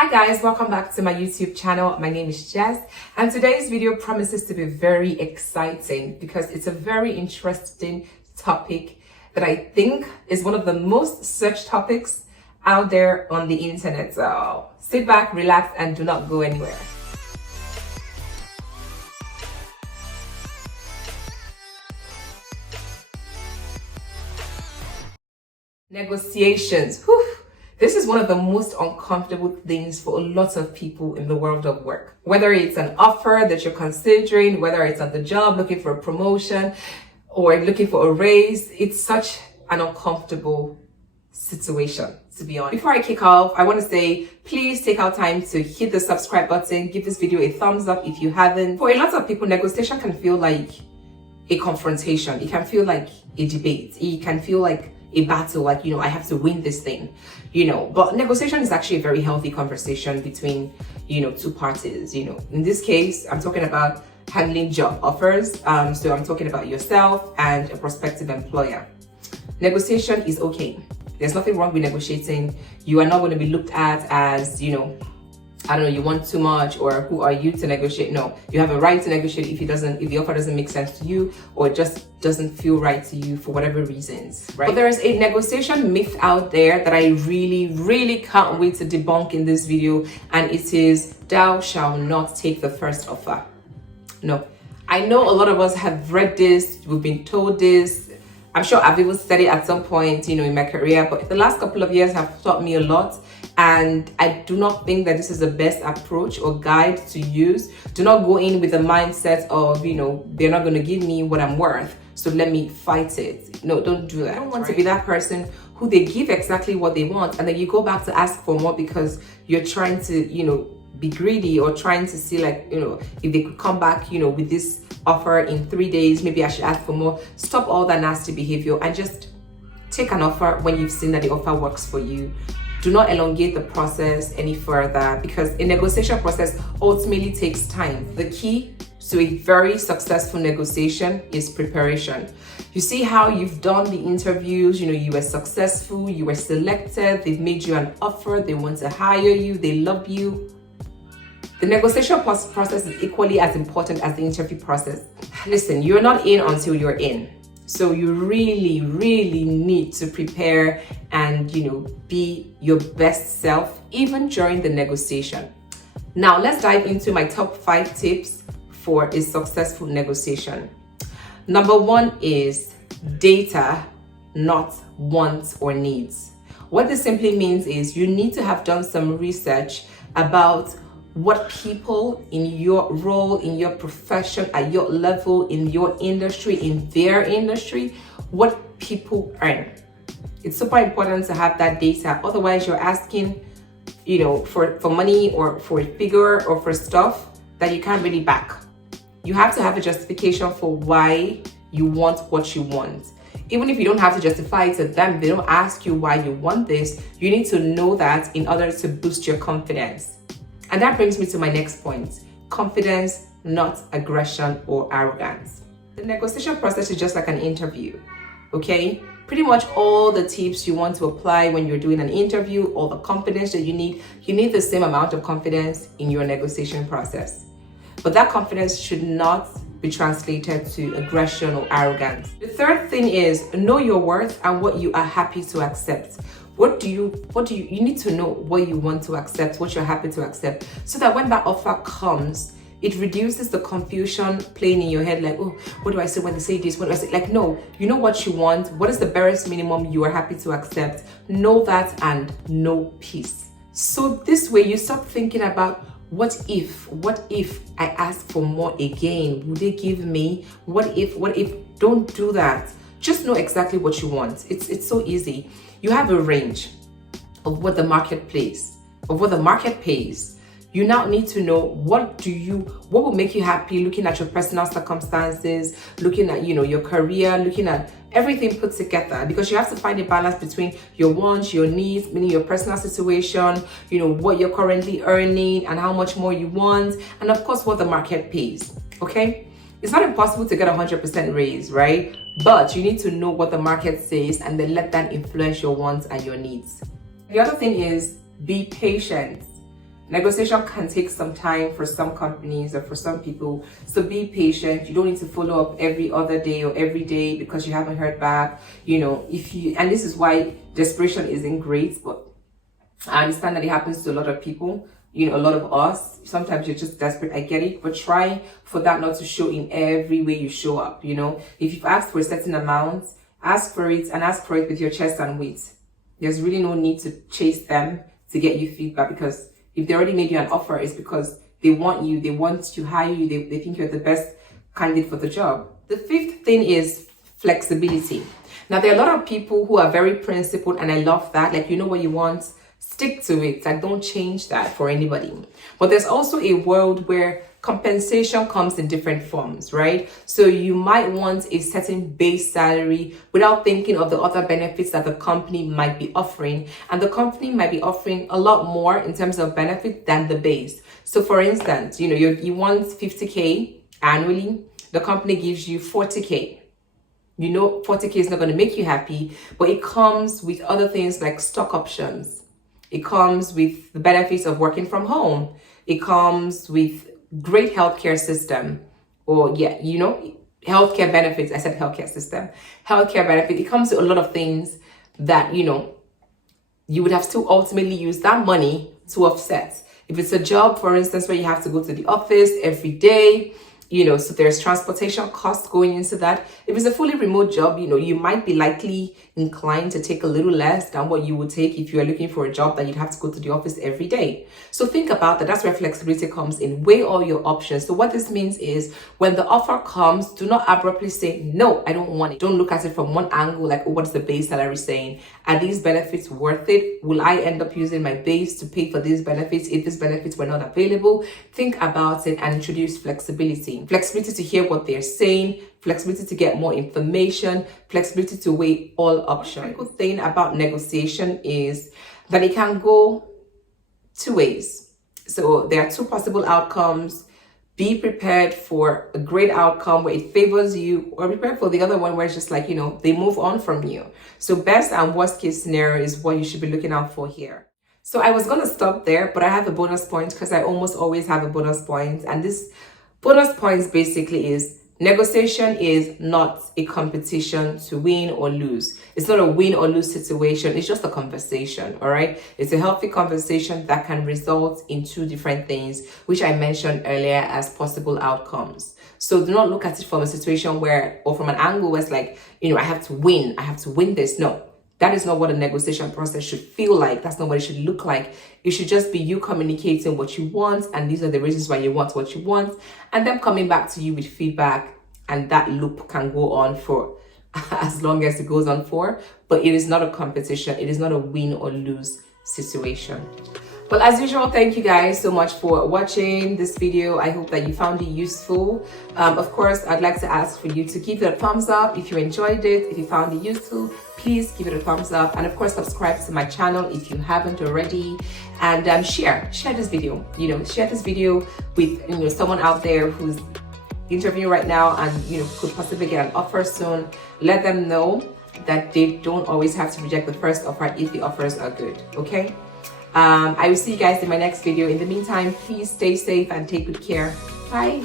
Hi guys, welcome back to my YouTube channel. My name is Jess and today's video promises to be very exciting because it's a very interesting topic that I think is one of the most searched topics out there on the internet. So sit back, relax, and do not go anywhere. Negotiations. Whew. This is one of the most uncomfortable things for a lot of people in the world of work. Whether it's an offer that you're considering, whether it's on the job, looking for a promotion, or looking for a raise, it's such an uncomfortable situation, to be honest. Before I kick off, I want to say, please take out time to hit the subscribe button, give this video a thumbs up if you haven't. For a lot of people, negotiation can feel like a confrontation. It can feel like a debate. It can feel like a battle, like, I have to win this thing, but negotiation is actually a very healthy conversation between, two parties. In this case, I'm talking about handling job offers. So I'm talking about yourself and a prospective employer. Negotiation is okay. There's nothing wrong with negotiating. You are not going to be looked at as, I don't know, you want too much, or who are you to negotiate? No, you have a right to negotiate if the offer doesn't make sense to you, or it just doesn't feel right to you for whatever reasons, right? But there is a negotiation myth out there that I really can't wait to debunk in this video, and it is, thou shalt not take the first offer. No, I know a lot of us have read this, we've been told this. I'm sure I've even said it at some point, in my career, but the last couple of years have taught me a lot. And I do not think that this is the best approach or guide to use. Do not go in with the mindset of, they're not going to give me what I'm worth, so let me fight it. No, don't do that. I don't want to be that person who they give exactly what they want, and then you go back to ask for more because you're trying to, be greedy, or trying to see, like, if they could come back, with this offer in 3 days, maybe I should ask for more. Stop all that nasty behavior and just take an offer when you've seen that the offer works for you. Do not elongate the process any further, because a negotiation process ultimately takes time. The key to a very successful negotiation is preparation. You see how you've done the interviews, you were successful, you were selected, they've made you an offer, they want to hire you, they love you. The negotiation process is equally as important as the interview process. Listen, you're not in until you're in. So you really need to prepare and, be your best self, even during the negotiation. Now, let's dive into my top 5 tips for a successful negotiation. Number 1 is data, not wants or needs. What this simply means is you need to have done some research about what people in your role, in your profession, at your level, in your industry, in their industry, what people earn. It's super important to have that data. Otherwise, you're asking, for money, or for a figure, or for stuff that you can't really back. You have to have a justification for why you want what you want. Even if you don't have to justify it to them, they don't ask you why you want this, you need to know that in order to boost your confidence. And that brings me to my next point: confidence, not aggression or arrogance. The negotiation process is just like an interview, okay? Pretty much all the tips you want to apply when you're doing an interview, all the confidence that you need the same amount of confidence in your negotiation process. But that confidence should not be translated to aggression or arrogance. The third thing is know your worth and what you are happy to accept. You need to know what you want to accept, what you're happy to accept, so that when that offer comes, it reduces the confusion playing in your head, like, oh, what do I say when they say this? What do I say? Like, no, you know what you want. What is the barest minimum you are happy to accept? Know that and know peace. So this way you stop thinking about, what if I ask for more again? Will they give me? What if? Don't do that. Just know exactly what you want. It's so easy. You have a range of what the market pays. You now need to know what will make you happy, looking at your personal circumstances, looking at, your career, looking at everything put together, because you have to find a balance between your wants, your needs, meaning your personal situation, what you're currently earning and how much more you want, and of course what the market pays. Okay? It's not impossible to get 100% raise, right? But you need to know what the market says and then let that influence your wants and your needs. The other thing is be patient. Negotiation can take some time for some companies or for some people, so be patient. You don't need to follow up every other day or every day because you haven't heard back. And this is why desperation isn't great, but I understand that it happens to a lot of people, a lot of us. Sometimes you're just desperate, I get it, but try for that not to show in every way you show up. If you've asked for a certain amount, ask for it, and ask for it with your chest and weight. There's really no need to chase them to get you feedback, because if they already made you an offer, it's because they want you, they want to hire you, they think you're the best candidate for the job. The fifth thing is flexibility. Now, there are a lot of people who are very principled, and I love that. Like, you know what you want, stick to it. Like, don't change that for anybody. But there's also a world where compensation comes in different forms, right? So you might want a certain base salary without thinking of the other benefits that the company might be offering. And the company might be offering a lot more in terms of benefit than the base. So for instance, you want 50K annually, the company gives you 40K. 40K is not going to make you happy, but it comes with other things like stock options. It comes with the benefits of working from home. It comes with great healthcare system, or healthcare benefits. I said healthcare system. Healthcare benefit. It comes with a lot of things that, you would have to ultimately use that money to offset. If it's a job, for instance, where you have to go to the office every day, so there's transportation costs going into that. If it's a fully remote job, you might be likely inclined to take a little less than what you would take if you are looking for a job that you'd have to go to the office every day. So think about that. That's where flexibility comes in. Weigh all your options. So what this means is, when the offer comes, do not abruptly say, no, I don't want it. Don't look at it from one angle, like, oh, what's the base salary saying? Are these benefits worth it? Will I end up using my base to pay for these benefits if these benefits were not available? Think about it and introduce flexibility. Flexibility to hear what they're saying, flexibility to get more information, flexibility to weigh all options. The good thing about negotiation is that it can go two ways. So there are two possible outcomes. Be prepared for a great outcome where it favors you, or prepare for the other one where it's just like, they move on from you. So best and worst case scenario is what you should be looking out for here. So I was going to stop there, but I have a bonus point because I almost always have a bonus point. And this bonus points basically is, negotiation is not a competition to win or lose. It's not a win or lose situation. It's just a conversation, all right? It's a healthy conversation that can result in two different things, which I mentioned earlier as possible outcomes. So do not look at it from a situation where, or from an angle where it's like, I have to win this. No. That is not what a negotiation process should feel like. That's not what it should look like. It should just be you communicating what you want, and these are the reasons why you want what you want, and them coming back to you with feedback, and that loop can go on for as long as it goes on for, but it is not a competition. It is not a win or lose situation. Well, as usual, thank you guys so much for watching this video. I hope that you found it useful. Of course, I'd like to ask for you to give it a thumbs up if you enjoyed it. If you found it useful, please give it a thumbs up. And of course, subscribe to my channel if you haven't already. And share this video. Share this video with someone out there who's interviewing right now and could possibly get an offer soon. Let them know that they don't always have to reject the first offer if the offers are good. Okay? I will see you guys in my next video. In the meantime, please stay safe and take good care. Bye.